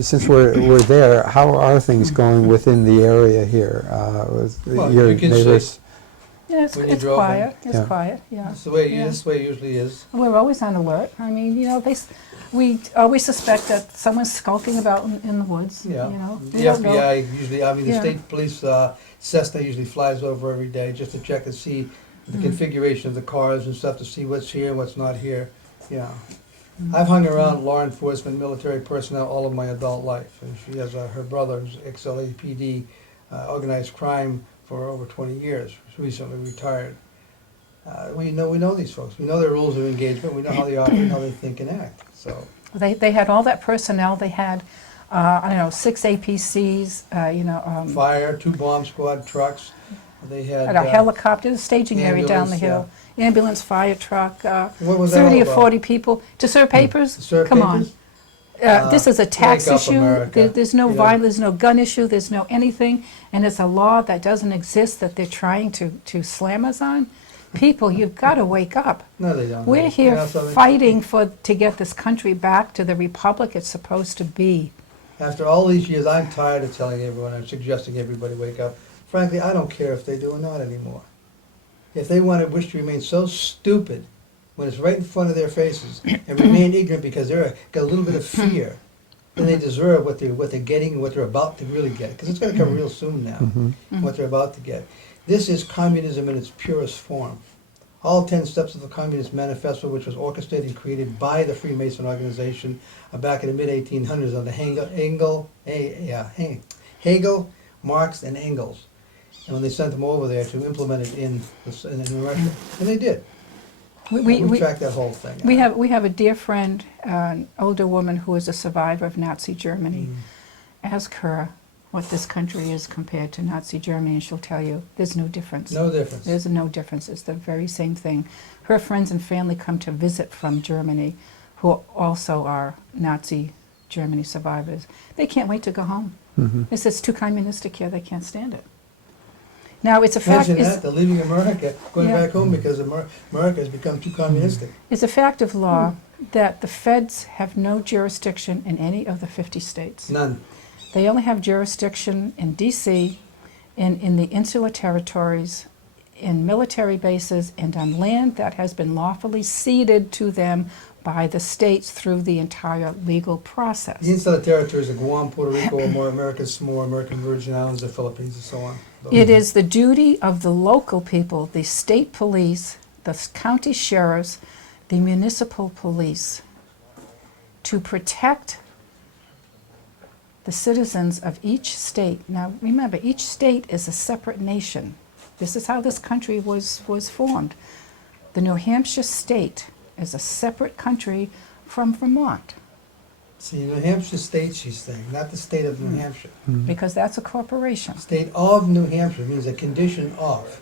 since we're there, how are things going within the area here with Well, your you can neighbors? Yeah, it's, When you it's drove in. quiet. It's Yeah. quiet. Yeah. That's the way, Yeah. this way it usually is. We're always on alert. I mean, you know, we always suspect that someone's skulking about in the woods. Yeah. You know, The we don't know. FBI usually, I mean, the Yeah. state police, Cessna usually flies over every day just to check and see the configuration of the cars and stuff, to see what's here and what's not here. Yeah. I've hung around law enforcement, military personnel all of my adult life. And she has her brother, who's ex-LAPD, organized crime for over 20 years, who's recently retired. We know these folks. We know their rules of engagement. We know how they operate, how they think and act. So They had all that personnel. They had, I don't know, 6 APCs. You know, fire, 2 bomb squad trucks. They had a helicopter, the staging area down the ambulance, hill, ambulance, fire truck, What was that 30 all or about? 40 people to serve papers. To serve Come papers? on. This is a tax Wake up, issue. America. There's no You know. violence, there's no gun issue, there's no anything, and it's a law that doesn't exist that they're trying to slam us on. People, you've got to wake up. No, they don't. We're You here know something? fighting to get this country back to the republic it's supposed to be. After all these years, I'm tired of telling everyone, I'm suggesting everybody wake up. Frankly, I don't care if they do or not anymore. If they want to wish to remain so stupid when it's right in front of their faces and remain ignorant because they're got a little bit of fear, then they deserve what they're getting and what they're about to really get. Because it's going to come real soon now, what they're about to get. This is communism in its purest form. All 10 steps of the Communist Manifesto, which was orchestrated and created by the Freemason organization back in the mid-1800s under Hegel, Marx, and Engels. And when they sent them over there to implement it in Russia, and they did. We tracked that whole thing. We have a dear friend, an older woman who is a survivor of Nazi Germany. Ask her what this country is compared to Nazi Germany, and she'll tell you there's no difference. No difference. There's no difference. It's the very same thing. Her friends and family come to visit from Germany, who also are Nazi Germany survivors. They can't wait to go home. It's too communistic here. They can't stand it. Now, it's a fact. Imagine that, they're leaving America, going Yeah. back home because America has become too communistic. It's a fact of law that the feds have no jurisdiction in any of the 50 states. None. They only have jurisdiction in D.C., in the insular territories, in military bases, and on land that has been lawfully ceded to them by the states through the entire legal process. The insular territories of Guam, Puerto Rico, or more American Samoa, American Virgin Islands, the Philippines, and so on. It is the duty of the local people, the state police, the county sheriffs, the municipal police, to protect the citizens of each state. Now, remember, each state is a separate nation. This is how this country was formed. The New Hampshire state is a separate country from Vermont, See, New Hampshire state, she's saying, not the state of New Hampshire. because that's a corporation. State of New Hampshire means a condition of.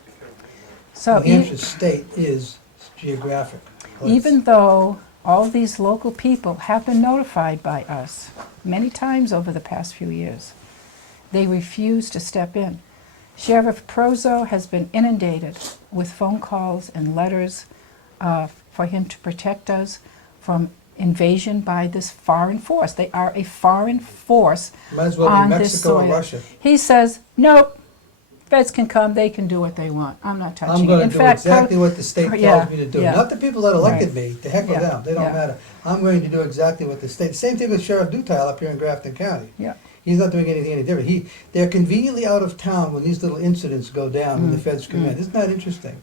So New Hampshire state is geographic. place. even though all these local people have been notified by us many times over the past few years, they refuse to step in. Sheriff Prozo has been inundated with phone calls and letters for him to protect us from invasion by this foreign force. They are a foreign force Might as well on be this Mexico or soil. Russia. He says, nope, feds can come, they can do what they want. I'm not touching I'm it. going In to do fact, exactly what the state yeah, tells me to do. yeah. Not the people that elected Right. me. To heck with Yeah, them. They don't yeah. matter. I'm going to do exactly what the state. Same thing with Sheriff Duttile up here in Grafton County. Yeah. He's not doing anything any different. They're conveniently out of town when these little incidents go down when the feds come in. Isn't that interesting?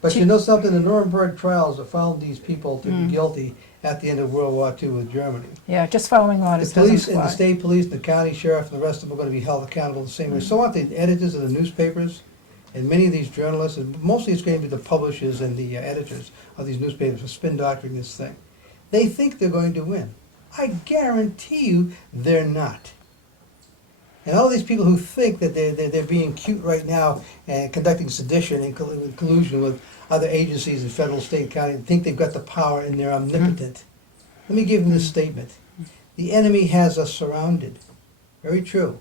But you know something? The Nuremberg trials have found these people to be guilty at the end of World War II with Germany. Yeah, just following The orders police doesn't and the fly. state police and the county sheriff and the rest of them are going to be held accountable the same way. So aren't the editors of the newspapers and many of these journalists, and mostly it's going to be the publishers and the editors of these newspapers who spin doctoring this thing. They think they're going to win. I guarantee you they're not. And all these people who think that they're being cute right now and conducting sedition and collusion with other agencies in federal, state, county, and think they've got the power and they're omnipotent. Let me give them this statement. The enemy has us surrounded. Very true.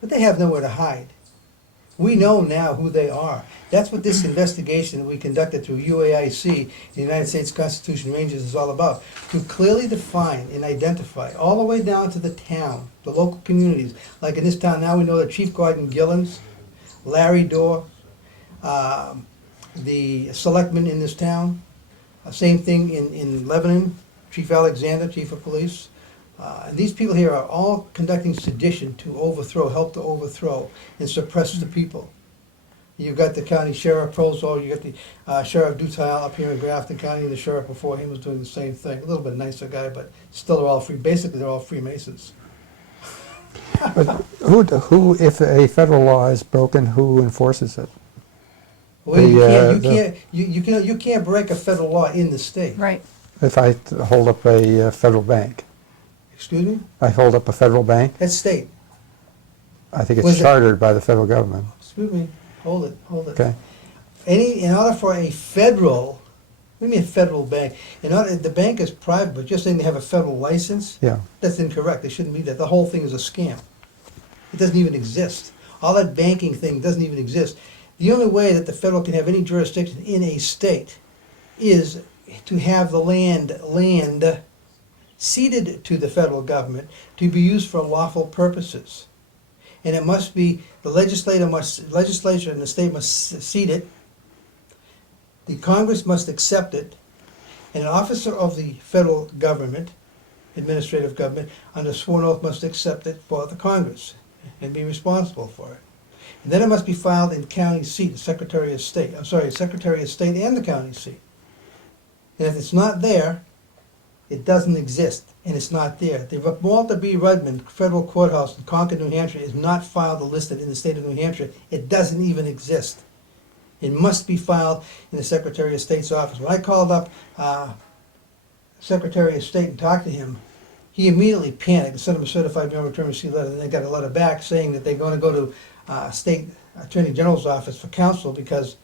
But they have nowhere to hide. We know now who they are. That's what this investigation that we conducted through UAIC, the United States Constitution Rangers, is all about. To clearly define and identify, all the way down to the town, the local communities. Like in this town, now we know that Chief Gordon Gillens, Larry Dorr, the selectmen in this town. Same thing in Lebanon, Chief Alexander, Chief of Police. And these people here are all conducting sedition to overthrow, help to overthrow, and suppress the people. You've got the county sheriff, Prozo, you got the Sheriff Dutal up here in Grafton County, and the sheriff before him was doing the same thing. A little bit nicer guy, but still they're all free. Basically, they're all Freemasons. But who, if a federal law is broken, who enforces it? Well, you can't break a federal law in the state. Right. If I hold up a federal bank, Excuse me? I hold up a federal bank, That's state. I think Was it's it- chartered by the federal government. Excuse me. Hold it. Okay. In order for a federal, what do you mean a federal bank? The bank is private, but just saying they have a federal license, Yeah. that's incorrect. They shouldn't be that. The whole thing is a scam. It doesn't even exist. All that banking thing doesn't even exist. The only way that the federal can have any jurisdiction in a state is to have the land ceded to the federal government to be used for lawful purposes. And it must be, the legislature in the state must cede it, the Congress must accept it, and an officer of the federal government, administrative government, under sworn oath must accept it for the Congress and be responsible for it. And then it must be filed in county seat, the Secretary of State, Secretary of State and the county seat. And if it's not there, it doesn't exist, and it's not there. The Walter B. Rudman Federal Courthouse in Concord, New Hampshire is not filed or listed in the state of New Hampshire. It doesn't even exist. It must be filed in the Secretary of State's office. When I called up Secretary of State and talked to him, he immediately panicked and sent him a certified mail return receipt letter, and they got a letter back saying that they're going to go to State Attorney General's office for counsel because,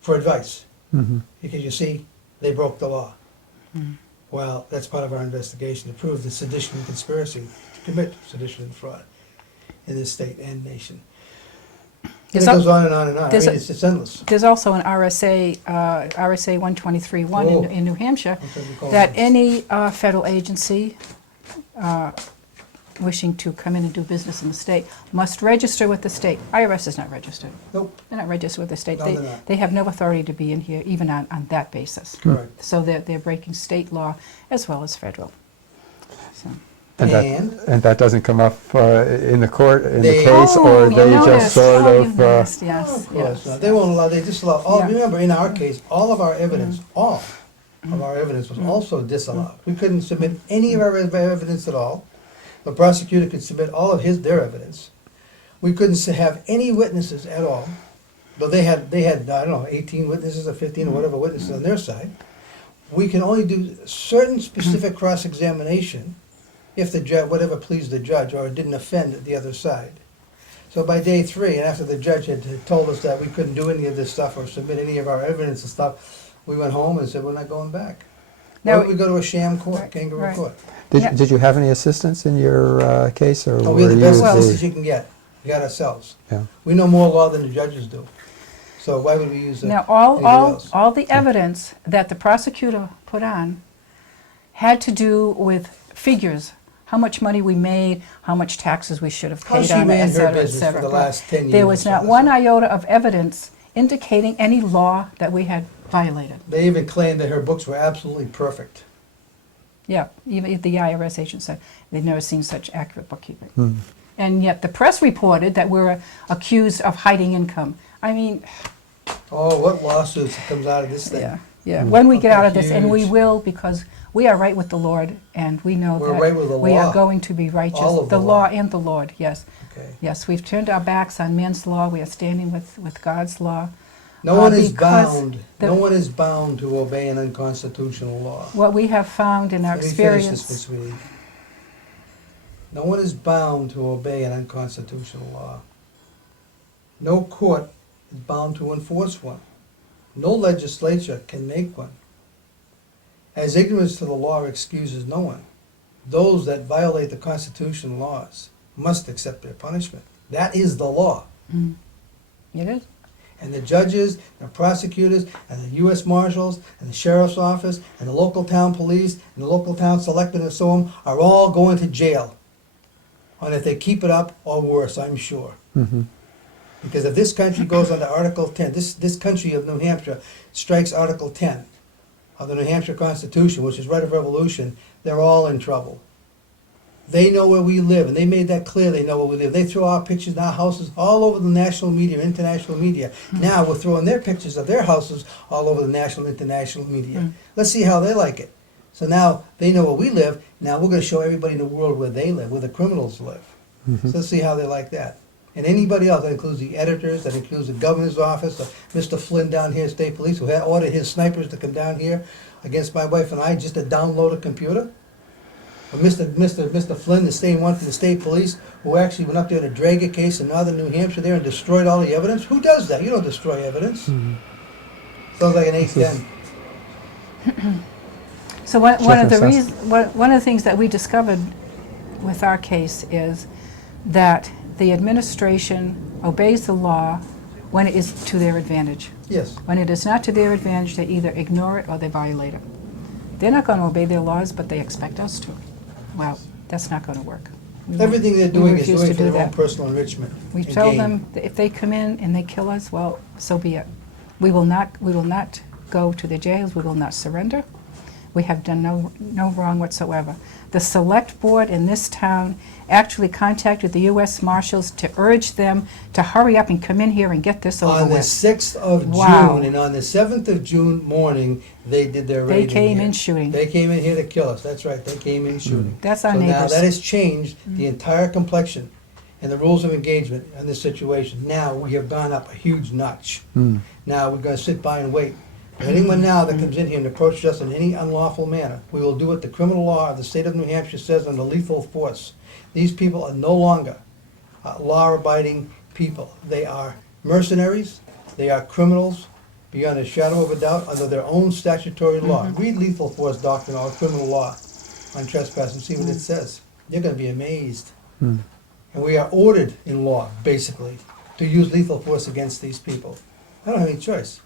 for advice. Mm-hmm. Because you see, they broke the law. Well, that's part of our investigation to prove the sedition and conspiracy to commit sedition and fraud in this state and nation. And There's it al- goes on and on and on. I there's mean, a- it's endless. There's also an RSA 123.1 Oh. in New Hampshire That's what we call that it. any federal agency wishing to come in and do business in the state must register with the state. IRS is not registered. Nope, They're not registered with the state. No, they're not. They have no authority to be in here, even on that basis. correct. So they're breaking state law as well as federal. So. And that doesn't come up in the court, in the They- case, or you they noticed. just sort Oh, you of, noticed, yes, Of course yes. not. They won't allow, they just allow, Yeah. remember, in our case, all of our evidence, all of our evidence was also disallowed. We couldn't submit any of our evidence at all. The prosecutor could submit all of their evidence. We couldn't have any witnesses at all. Though they had, I don't know, 18 witnesses or 15 or whatever witnesses on their side. We can only do certain specific cross-examination if the judge, whatever pleased the judge, or it didn't offend the other side. So by day 3, and after the judge had told us that we couldn't do any of this stuff or submit any of our evidence and stuff, we went home and said, we're not going back. Now- Why don't we go to a sham court, Right, kangaroo right. court? Yeah. did you have any assistance in your case, or Oh, were we're the you best Well- assistants you can get. We got ourselves. Yeah. We know more law than the judges do. So why would we use Now, anybody else? all the evidence that the prosecutor put on had to do with figures, how much money we made, how much taxes we should have How paid she on it, ran et her cetera, et business for cetera. the last 10 years. There was or not so. one iota of evidence indicating any law that we had violated. They even claimed that her books were absolutely perfect. Yeah, even the IRS agent said they'd never seen such accurate bookkeeping. Hmm. And yet the press reported that we're accused of hiding income. I mean, Oh, what lawsuits comes out of this thing? yeah, yeah. When we get out of this, and we Huge. will, because we are right with the Lord, and we know We're that right with the we law. are going to be righteous. All of The the law law. and the Lord, yes. Okay. Yes, we've turned our backs on man's law. We are standing with God's law. No one is because bound, the- no one is bound to obey an unconstitutional law. What we have found in our Let me finish this, experience. Miss Sweetie. No one is bound to obey an unconstitutional law. No court is bound to enforce one. No legislature can make one. As ignorance to the law excuses no one, those that violate the Constitution laws must accept their punishment. That is the law. It is. And the judges, the prosecutors, and the U.S. Marshals, and the Sheriff's Office, and the local town police, and the local town selectmen and so on, are all going to jail. And if they keep it up, or worse, I'm sure. Because if this country goes under Article 10, this country of New Hampshire strikes Article 10 of the New Hampshire Constitution, which is right of revolution, they're all in trouble. They know where we live, and they made that clear they know where we live. They throw our pictures and our houses all over the national media, international media. Now we're throwing their pictures of their houses all over the national, international media. Let's see how they like it. So now they know where we live. Now we're going to show everybody in the world where they live, where the criminals live. So let's see how they like that. And anybody else, that includes the editors, that includes the governor's office, Mr. Flynn down here, state police, who had ordered his snipers to come down here against my wife and I just to download a computer. Or Mr. Flynn, the state one from the state police, who actually went up there in a Drager case in northern New Hampshire there and destroyed all the evidence. Who does that? You don't destroy evidence. Sounds like an 810. So one of the Sus. one of the things that we discovered with our case is that the administration obeys the law when it is to their advantage. Yes. When it is not to their advantage, they either ignore it or they violate it. They're not going to obey their laws, but they expect us to. Well, that's not going to work. Everything they're we doing is refuse doing to for do their own that. personal enrichment. We and tell gain. them that if they come in and they kill us, well, so be it. We will not go to the jails. We will not surrender. We have done no wrong whatsoever. The select board in this town actually contacted the U.S. Marshals to urge them to hurry up and come in here and get this over On the with. 6th of Wow. June, and on the 7th of June morning, they did their They raiding came here. in shooting. They came in here to kill us, that's right, they came in shooting. That's our So now neighbors. that has changed the entire complexion and the rules of engagement in this situation. Now we have gone up a huge notch. Now we're gonna sit by and wait. For anyone now that comes in here and approaches us in any unlawful manner, we will do what the criminal law of the state of New Hampshire says under lethal force. These people are no longer law-abiding people. They are mercenaries, they are criminals, beyond a shadow of a doubt, under their own statutory law. Read lethal force doctrine or criminal law on trespass and see what it says. You're gonna be amazed. And we are ordered in law, basically, to use lethal force against these people. I don't have any choice.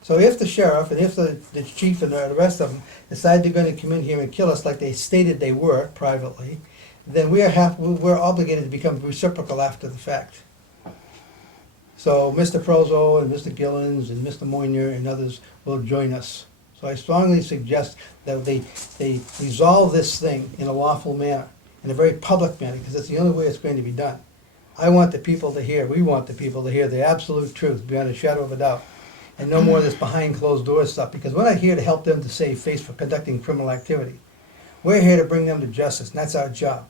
So if the sheriff and if the chief and the rest of them decide they're gonna come in here and kill us like they stated they were privately, then we're obligated to become reciprocal after the fact. So Mr. Prozo and Mr. Gillens and Mr. Moynier and others will join us. So I strongly suggest that they resolve this thing in a lawful manner, in a very public manner, because that's the only way it's going to be done. I want the people to hear, we want the people to hear the absolute truth beyond a shadow of a doubt. And no more of this behind closed doors stuff, because we're not here to help them to save face for conducting criminal activity. We're here to bring them to justice, and that's our job.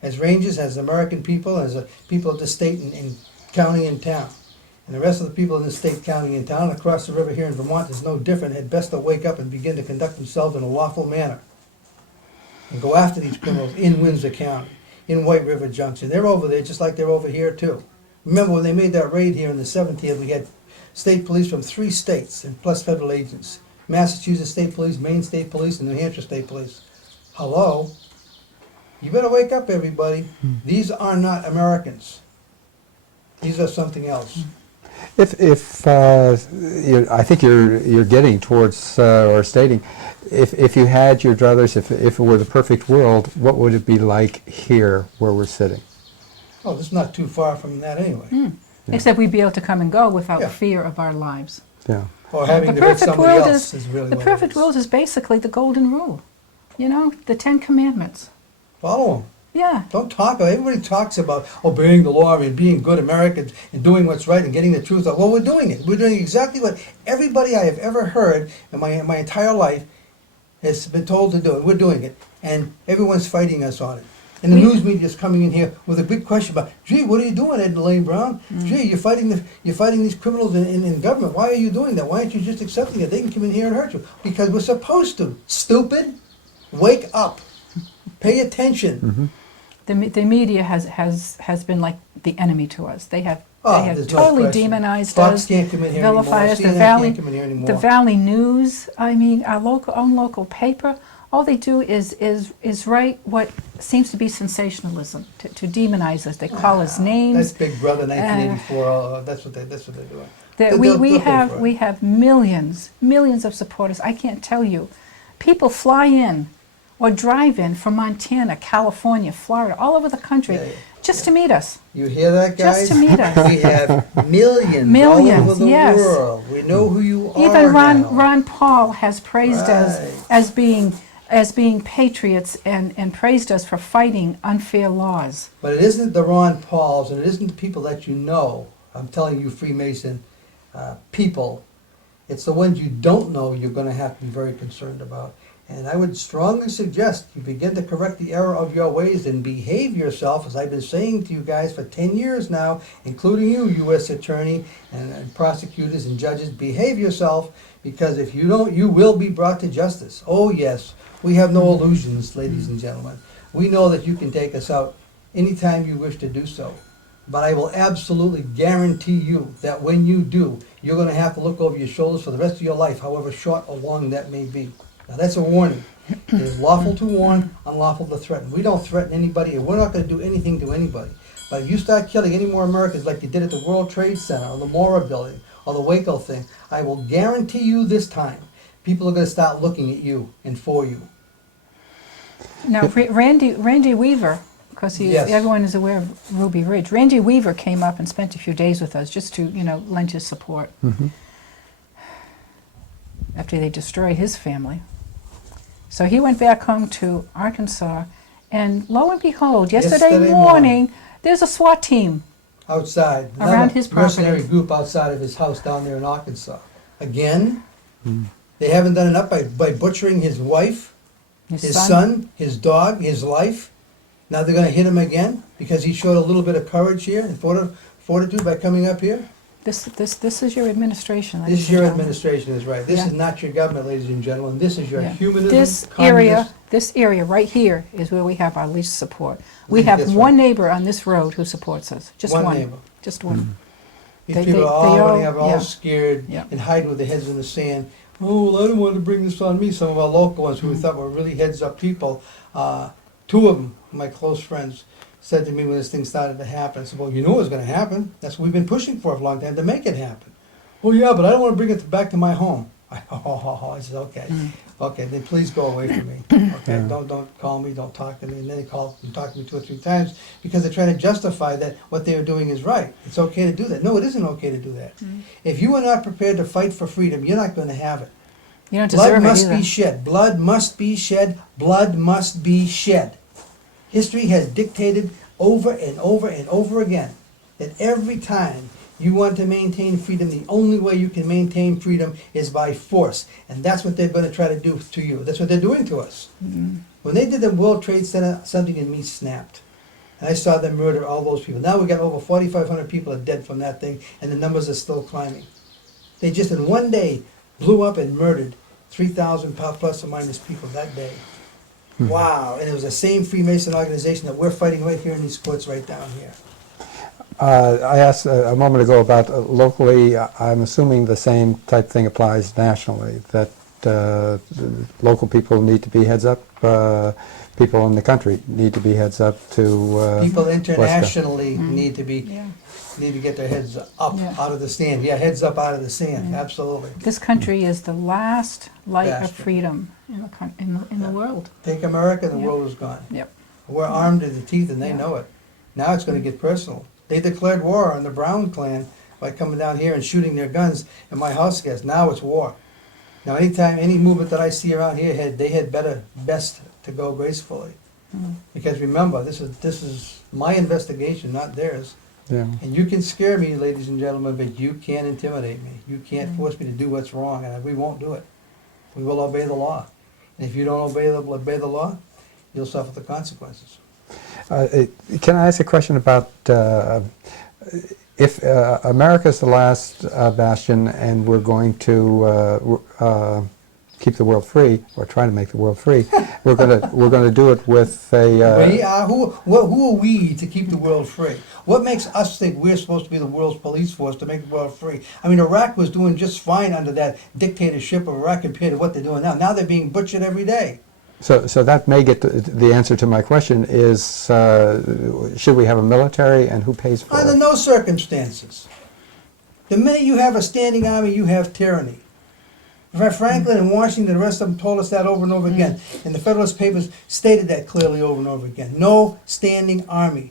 As Rangers, as American people, as people of this state and county and town. And the rest of the people in this state, county, and town across the river here in Vermont is no different. Had best to wake up and begin to conduct themselves in a lawful manner. And go after these criminals in Windsor County, in White River Junction. They're over there just like they're over here too. Remember when they made that raid here in the 70th, we had state police from 3 states and plus federal agents. Massachusetts State Police, Maine State Police, and New Hampshire State Police. Hello? You better wake up, everybody. These are not Americans. These are something else. I think you're getting towards or stating, if you had your druthers, if it were the perfect world, what would it be like here where we're sitting? Oh, this is not too far from that anyway. Except we'd be able to come and go without Yeah. fear of our lives. Yeah. Or having to hurt somebody else is really what it is. world is basically the golden rule. You know, the 10 Commandments. Follow them. Yeah. Don't talk. Everybody talks about obeying the law and being good Americans and doing what's right and getting the truth out. Well, we're doing it. We're doing exactly what everybody I have ever heard in my entire life has been told to do. We're doing it. And everyone's fighting us on it. And the news media is coming in here with a big question about, gee, what are you doing, Ed Ealine Brown? Gee, you're fighting these criminals in government. Why are you doing that? Why aren't you just accepting it? They can come in here and hurt you. Because we're supposed to. Stupid. Wake up. Pay attention. The media has been like the enemy to us. They have Oh, They have there's no totally question. demonized Fox us, can't come in here anymore. vilified us. CNN can't come in here anymore. The Valley News, I mean, our own local paper, all they do is write what seems to be sensationalism, to demonize us. They call us That's names. Big Brother 1984. That's what they're doing. We They'll go for it. have millions of supporters. I can't tell you. People fly in or drive in from Montana, California, Florida, all over the country, Yeah, yeah, just to meet us. You hear that, guys? Just to meet us. We have millions, Millions, all over the yes. world. We know who you are Even now. Ron Paul has praised us Right. as being patriots and praised us for fighting unfair laws. But it isn't the Ron Pauls, and it isn't the people that you know. I'm telling you, Freemason people, it's the ones you don't know you're going to have to be very concerned about. And I would strongly suggest you begin to correct the error of your ways and behave yourself, as I've been saying to you guys for 10 years now, including you, U.S. Attorney, and prosecutors and judges. Behave yourself, because if you don't, you will be brought to justice. Oh, yes. We have no illusions, ladies and gentlemen. We know that you can take us out anytime you wish to do so. But I will absolutely guarantee you that when you do, you're going to have to look over your shoulders for the rest of your life, however short or long that may be. Now, that's a warning. It is lawful to warn, unlawful to threaten. We don't threaten anybody, and we're not going to do anything to anybody. But if you start killing any more Americans like you did at the World Trade Center or the Mora building or the Waco thing, I will guarantee you this time, people are going to start looking at you and for you. Now, Randy Weaver, because Yes. everyone is aware of Ruby Ridge. Randy Weaver came up and spent a few days with us just to, lend his support. After they destroyed his family. So he went back home to Arkansas, and lo and behold, yesterday morning, there's a SWAT team. Outside. Around Another his property. mercenary group outside of his house down there in Arkansas. Again, they haven't done enough by butchering his wife, his son, his dog, his life. Now they're going to hit him again because he showed a little bit of courage here and fortitude by coming up here. This is your administration. This ladies is and your gentlemen. administration, is right. This Yeah. is not your government, ladies and gentlemen. This is your Yeah. humanism. This area right here is where we have our least support. We That's have one right. neighbor on this road who supports us. Just One one. neighbor. Just one. These They- people they- are all they all- running up, all yeah. scared Yeah. and hiding with their heads in the sand. Oh, I don't want to bring this on me. Some of our local ones who we thought were really heads-up people, two of them, my close friends, said to me when this thing started to happen, I said, well, you know what's going to happen. That's what we've been pushing for a long time, to make it happen. Well, yeah, but I don't want to bring it back to my home. I said, okay. Okay, then please go away from me. Okay, don't call me, don't talk to me. And then they called and talked to me 2 or 3 times because they're trying to justify that what they are doing is right. It's okay to do that. No, it isn't okay to do that. If you are not prepared to fight for freedom, you're not going to have it. You don't Blood deserve it must either. be shed. Blood must be shed. Blood must be shed. History has dictated over and over and over again that every time you want to maintain freedom, the only way you can maintain freedom is by force. And that's what they're going to try to do to you. That's what they're doing to us. When they did the World Trade Center, something in me snapped. And I saw them murder all those people. Now we got over 4,500 people are dead from that thing, and the numbers are still climbing. They just in one day blew up and murdered 3,000 plus or minus people that day. Wow. And it was the same Freemason organization that we're fighting right here in these courts right down here. I asked a moment ago about locally. I'm assuming the same type thing applies nationally, that local people need to be heads up, people in the country need to be heads up to People internationally Mm-hmm. need to get their heads up Yeah. out of the sand. Yeah, heads up out of the sand, absolutely. This country is the last light of Bastion. freedom in the world. Take America, the Yeah. world is gone. Yep. We're armed to the teeth and they Yeah. know it. Now it's going to get personal. They declared war on the Brown clan by coming down here and shooting their guns at my house guests. Now it's war. Now anytime, any movement that I see around here, they had best to go gracefully. Because remember, this is my investigation, not theirs. Yeah. And you can scare me, ladies and gentlemen, but you can't intimidate me. You can't force me to do what's wrong, and we won't do it. We will obey the law. And if you don't obey the law, you'll suffer the consequences. Can I ask a question about if America's the last bastion and we're going to keep the world free, or try to make the world free, we're gonna do it with a. We are, who are we to keep the world free? What makes us think we're supposed to be the world's police force to make the world free? I mean, Iraq was doing just fine under that dictatorship of Iraq compared to what they're doing now. Now they're being butchered every day. So that may get the answer to my question is, should we have a military, and who pays for Under it? no circumstances. The minute you have a standing army, you have tyranny. Franklin and Washington, the rest of them told us that over and over again. And the Federalist Papers stated that clearly over and over again. No standing army.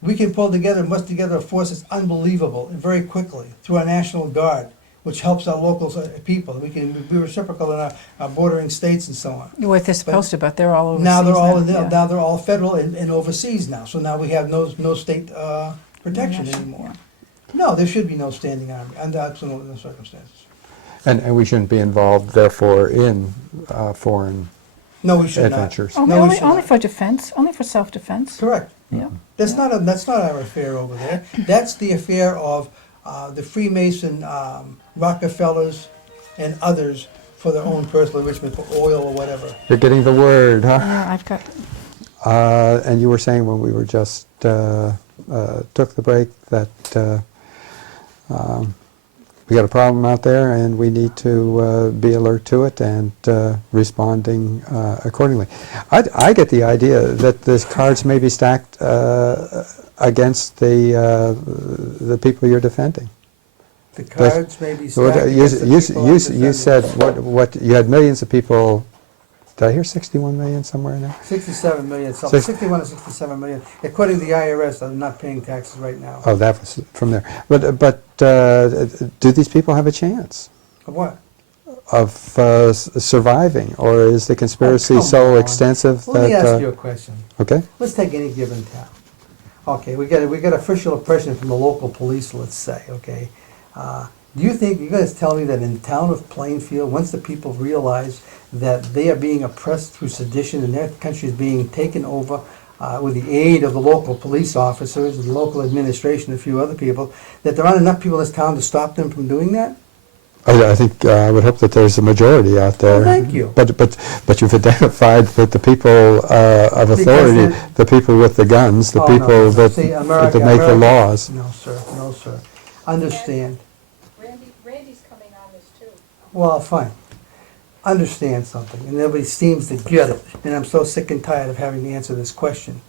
We can pull together and muster together a force that's unbelievable and very quickly through our National Guard, which helps our local people. We can be reciprocal in our bordering states and so on. What they're supposed to, but they're all overseas. Now they're all yeah. now they're all federal and overseas now. So now we have no state protection Yeah. anymore. No, there should be no standing army under absolutely no circumstances. And we shouldn't be involved, therefore, in foreign No, we should adventures. not. Only, No, we only, should only not. for defense, only for self-defense. Correct. Yeah. That's not our affair over there. That's the affair of the Freemason Rockefellers and others for their own personal enrichment, for oil or whatever. You're getting the word, huh? Yeah, I've got, And you were saying when we were just took the break that we got a problem out there, and we need to be alert to it and responding accordingly. I get the idea that the cards may be stacked against the people you're defending. The cards may be stacked You against the people I'm you defending. said what you had millions of people. Did I hear 61 million somewhere in there? 67 million, something, Six- 61 or 67 million. According to the IRS, they're not paying taxes right now. Oh, that was from there. But do these people have a chance Of what? of surviving, or is the conspiracy come so on. extensive Let me that? ask you a question. Okay. Let's take any given town. Okay, we got official oppression from the local police, let's say, okay? Do you think, you're going to tell me that in the town of Plainfield, once the people realize that they are being oppressed through sedition and their country is being taken over with the aid of the local police officers and the local administration and a few other people, that there aren't enough people in this town to stop them from doing that? I think I would hope that there's a majority out there. Well, thank you. But you've identified that the people of authority, Because the people with the guns, the Oh, people no. that See, America, that make the America- laws. No, sir, no, sir. Understand. Randy's coming on this too. Well, fine. Understand something, and nobody seems to get it, and I'm so sick and tired of having to answer this question.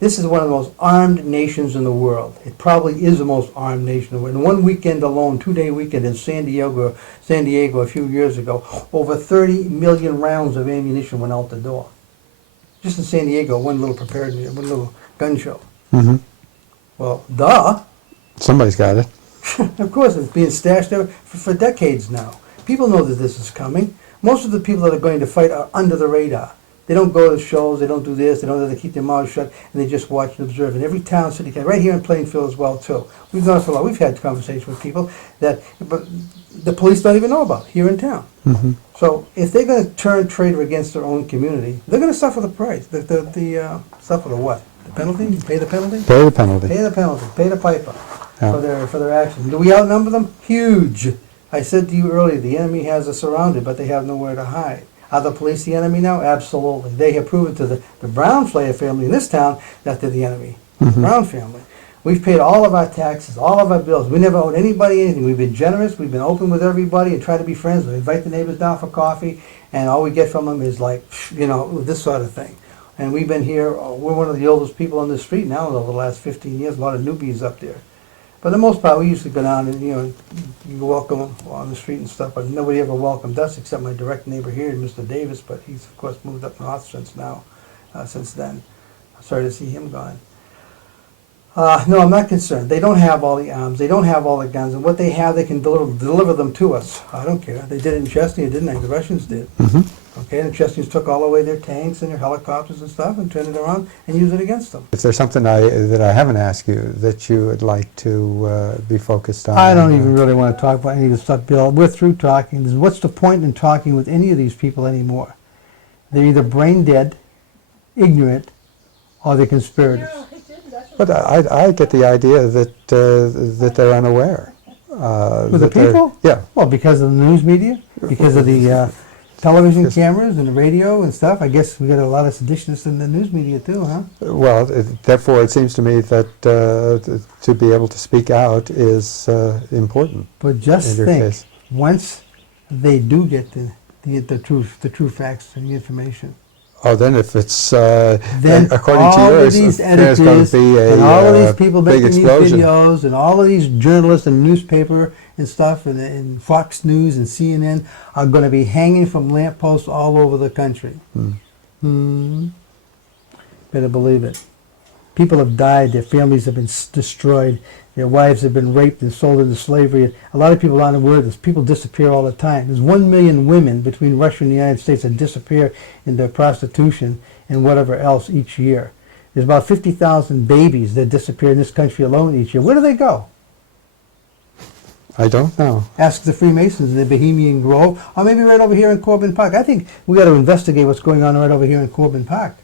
This is one of the most armed nations in the world. It probably is the most armed nation in the world. In one weekend alone, 2-day weekend in San Diego a few years ago, over 30 million rounds of ammunition went out the door. Just in San Diego, one little gun show. Mm-hmm. Well, duh. Somebody's got it. Of course, it's being stashed there for decades now. People know that this is coming. Most of the people that are going to fight are under the radar. They don't go to shows, they don't do this, they keep their mouths shut, and they just watch and observe. In every town, city, right here in Plainfield as well, too. We've done it for a lot. We've had conversations with people that the police don't even know about here in town. Mm-hmm. So if they're going to turn traitor against their own community, they're going to suffer the price. Suffer the what? The penalty? Pay the penalty? Pay the penalty. Pay the penalty. Pay the piper Yeah. for their actions. Do we outnumber them? Huge. I said to you earlier, the enemy has us surrounded, but they have nowhere to hide. Are the police the enemy now? Absolutely. They have proven to the Brown Slayer family in this town that they're the enemy. The Brown family. We've paid all of our taxes, all of our bills. We never owed anybody anything. We've been generous. We've been open with everybody and try to be friends. We invite the neighbors down for coffee, and all we get from them is like, this sort of thing. And we've been here, we're one of the oldest people on the street now over the last 15 years. A lot of newbies up there. But for the most part, we used to go down and, you welcome them on the street and stuff, but nobody ever welcomed us except my direct neighbor here, Mr. Davis, but he's, of course, moved up north since then. I'm sorry to see him gone. No, I'm not concerned. They don't have all the arms. They don't have all the guns. And what they have, they can deliver them to us. I don't care. They did it in Chesney, didn't they? The Russians did. Mm-hmm. Okay, and the Chesneys took all away their tanks and their helicopters and stuff and turned it around and used it against them. If there's something that I haven't asked you that you would like to be focused on. I don't even really want to talk about any of this stuff, Bill. We're through talking. What's the point in talking with any of these people anymore? They're either brain dead, ignorant, or they're conspirators. No, I didn't. That's what But I get the idea that that they're unaware. With the that they're- people? Yeah. Well, because of the news media, because of the television cameras and the radio and stuff. I guess we got a lot of seditionists in the news media too, huh? Well, therefore, it seems to me that to be able to speak out is important. But just In your think, case. once they do get the true facts and the information, Oh, then if it's then according to all yours, of these there's going editors to be a and all of these people big making these explosion. videos and all of these journalists and newspaper and stuff and Fox News and CNN are going to be hanging from lampposts all over the country. Better believe it. People have died, their families have been destroyed, their wives have been raped and sold into slavery. A lot of people aren't aware of this. People disappear all the time. There's 1 million women between Russia and the United States that disappear into prostitution and whatever else each year. There's about 50,000 babies that disappear in this country alone each year. Where do they go? I don't know. Ask the Freemasons in the Bohemian Grove, or maybe right over here in Corbin Park. I think we got to investigate what's going on right over here in Corbin Park.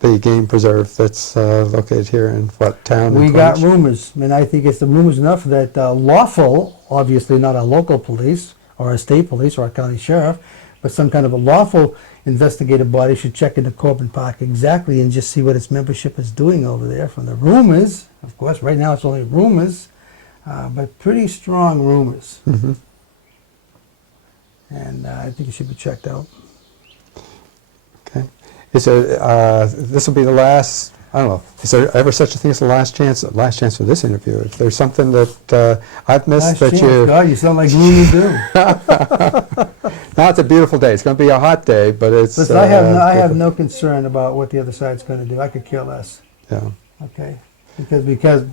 The game preserve that's located here in what town? We in got Cornish? rumors, and I think it's the rumors enough that lawful, obviously not a local police or a state police or a county sheriff, but some kind of a lawful investigative body should check into Corbin Park exactly and just see what its membership is doing over there. From the rumors, of course, right now it's only rumors, but pretty strong rumors. Mm-hmm. And I think it should be checked out. Okay. Is there, this will be the last, I don't know, is there ever such a thing as the last chance for this interview? If there's something that I've missed Last that chance, God, you sound like Looney Doo. Now it's a beautiful day. It's going to be a hot day, but it's... Listen, I have no concern about what the other side's going to do. I could care less. Yeah. Okay, because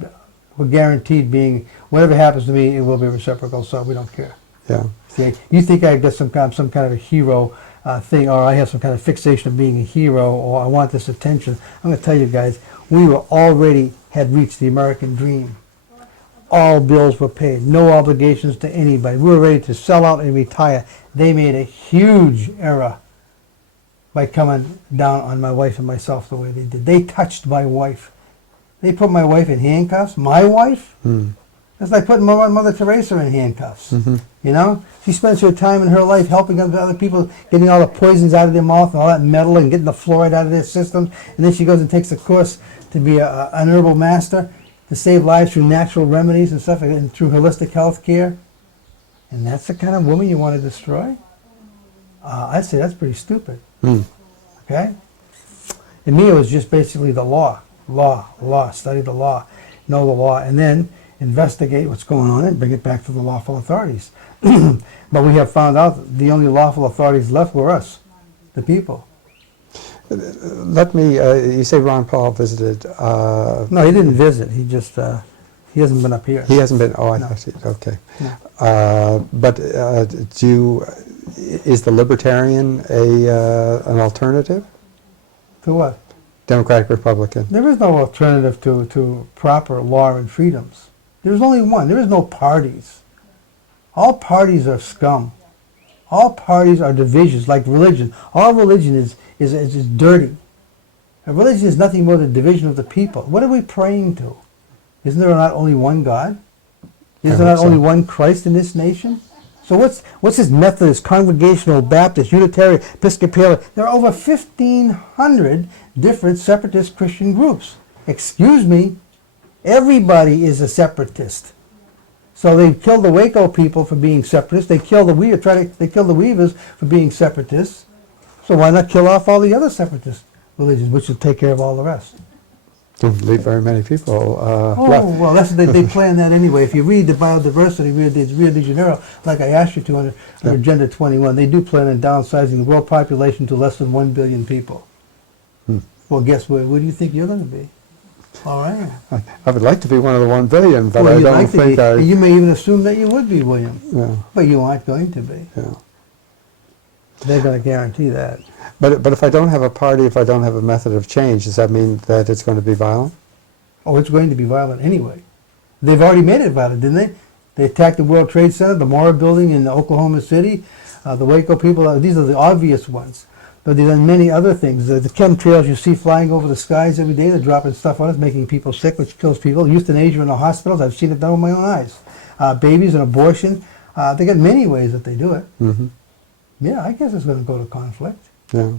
we're guaranteed being, whatever happens to me, it will be reciprocal, so we don't care. Yeah. See, you think I got some kind of a hero thing, or I have some kind of fixation of being a hero, or I want this attention. I'm going to tell you guys, we were already had reached the American dream. All bills were paid, no obligations to anybody. We were ready to sell out and retire. They made a huge error by coming down on my wife and myself the way they did. They touched my wife. They put my wife in handcuffs. My wife? It's like putting Mother Teresa in handcuffs. Mm-hmm. You know? She spends her time in her life helping other people, getting all the poisons out of their mouth and all that metal and getting the fluoride out of their system. And then she goes and takes a course to be an herbal master, to save lives through natural remedies and stuff, and through holistic health care. And that's the kind of woman you want to destroy? I'd say that's pretty stupid. Okay? And me, it was just basically the law. Study the law, know the law, and then investigate what's going on and bring it back to the lawful authorities. But we have found out the only lawful authorities left were us, the people. Let me, you say Ron Paul visited... No, he didn't visit. He just, he hasn't been up here. He hasn't been, oh, No. I see, okay. No. But is the Libertarian an alternative? To what? Democratic Republican? There is no alternative to proper law and freedoms. There's only one. There is no parties. All parties are scum. All parties are divisions, like religion. All religion is dirty. A religion is nothing more than division of the people. What are we praying to? Isn't there not only one God? Is there not only one Christ in this nation? So what's this Methodist, Congregational, Baptist, Unitarian, Episcopalian? There are over 1,500 different separatist Christian groups. Excuse me, everybody is a separatist. So they killed the Waco people for being separatists. They killed the Weavers for being separatists. So why not kill off all the other separatist religions, which will take care of all the rest? Don't leave very many people Oh, left. well, they plan that anyway. If you read the biodiversity, Rio de Janeiro, like I asked you to under Agenda 21, they do plan on downsizing the world population to less than 1 billion people. Well, guess what? What do you think you're going to be? All right. I would like to be one of the 1 billion, but Well, I you'd don't like to think be, I... and you may even assume that you would be, William. Yeah, But you aren't going to be. yeah. They're going to guarantee that. But if I don't have a party, if I don't have a method of change, does that mean that it's going to be violent? Oh, it's going to be violent anyway. They've already made it violent, didn't they? They attacked the World Trade Center, the Mora building in Oklahoma City, the Waco people. These are the obvious ones. But they've done many other things. The chemtrails you see flying over the skies every day, they're dropping stuff on us, making people sick, which kills people. Euthanasia in the hospitals, I've seen it done with my own eyes. Babies and abortion, they got many ways that they do it. Mm-hmm. Yeah, I guess it's going to go to conflict. Yeah.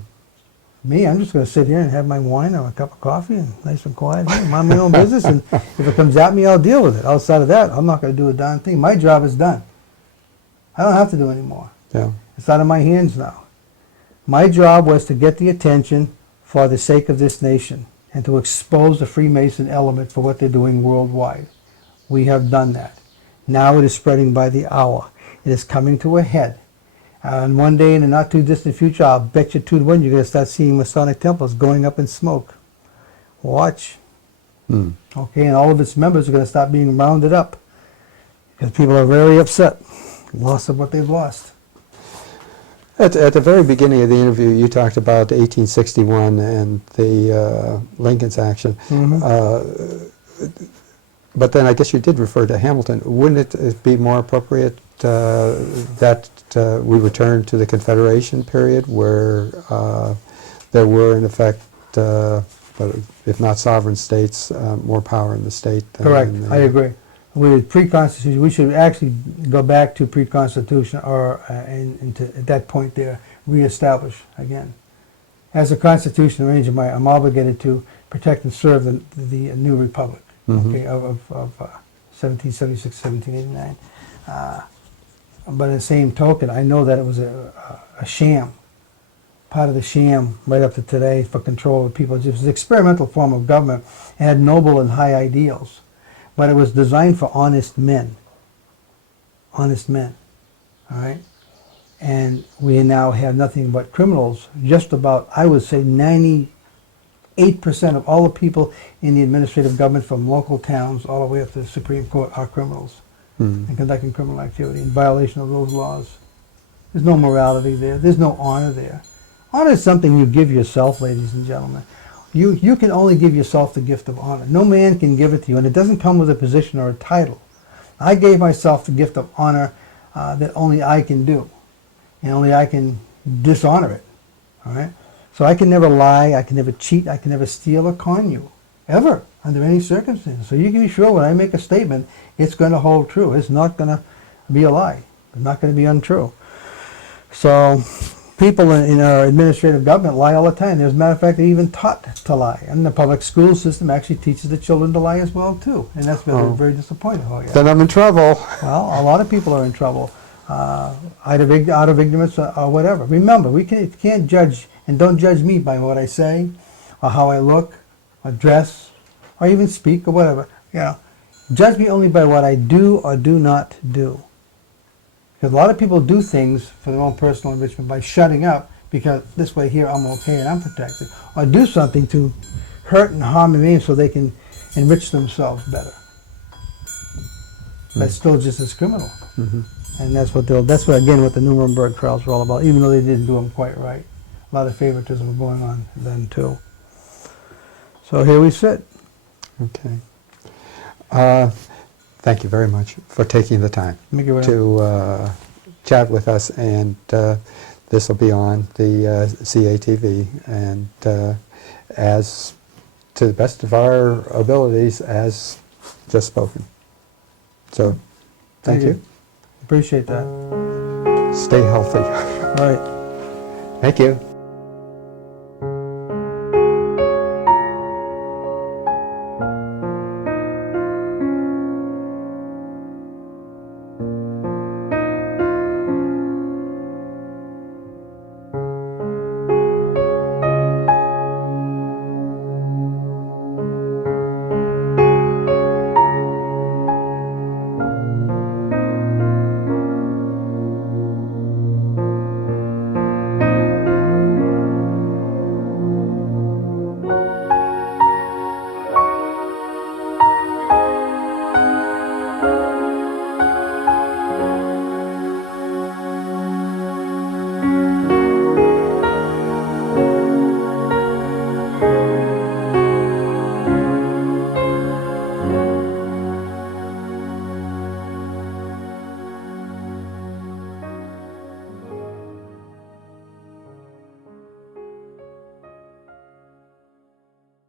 Me, I'm just going to sit here and have my wine or a cup of coffee and nice and quiet here, mind my own business, and if it comes at me, I'll deal with it. Outside of that, I'm not going to do a darn thing. My job is done. I don't have to do any more. Yeah. It's out of my hands now. My job was to get the attention for the sake of this nation and to expose the Freemason element for what they're doing worldwide. We have done that. Now it is spreading by the hour. It is coming to a head. And one day in the not too distant future, I'll bet you 2 to 1 you're going to start seeing Masonic temples going up in smoke. Watch. Okay, and all of its members are going to start being rounded up because people are very upset. Loss of what they've lost. At the very beginning of the interview, you talked about 1861 and the Lincoln's action. But then I guess you did refer to Hamilton. Wouldn't it be more appropriate that we return to the Confederation period where there were, in effect, if not sovereign states, more power in the state? Correct. I agree. With pre-constitution, we should actually go back to pre-constitution or into, at that point there, reestablish again. As a constitution arranger, I'm obligated to protect and serve the new republic, okay, of 1776, 1789. But in the same token, I know that it was a sham, part of the sham right up to today for control of people. It was an experimental form of government and had noble and high ideals. But it was designed for honest men. Honest men. All right? And we now have nothing but criminals. Just about, I would say, 98% of all the people in the administrative government from local towns all the way up to the Supreme Court are criminals and conducting criminal activity in violation of those laws. There's no morality there. There's no honor there. Honor is something you give yourself, ladies and gentlemen. You can only give yourself the gift of honor. No man can give it to you, and it doesn't come with a position or a title. I gave myself the gift of honor that only I can do, and only I can dishonor it. All right. So I can never lie, I can never cheat, I can never steal or con you, ever, under any circumstance. So you can be sure when I make a statement, it's going to hold true. It's not going to be a lie. It's not going to be untrue. So people in our administrative government lie all the time. As a matter of fact, they're even taught to lie. And the public school system actually teaches the children to lie as well, too. And that's very, very disappointing. Oh, yeah. Then I'm in trouble. Well, a lot of people are in trouble, out of ignorance or whatever. Remember, we can't judge, and don't judge me by what I say, or how I look, or dress, or even speak, or whatever. You know, judge me only by what I do or do not do. Because a lot of people do things for their own personal enrichment by shutting up, because this way here I'm okay and I'm protected, or do something to hurt and harm me so they can enrich themselves better. That's still just as criminal. And that's what again what the Nuremberg trials were all about, even though they didn't do them quite right. A lot of favoritism going on then too. So here we sit. Okay. Thank you very much for taking the time to chat with us, and this will be on the CATV, and as to the best of our abilities, as just spoken. So, thank you. Appreciate that. Stay healthy. All right. Thank you.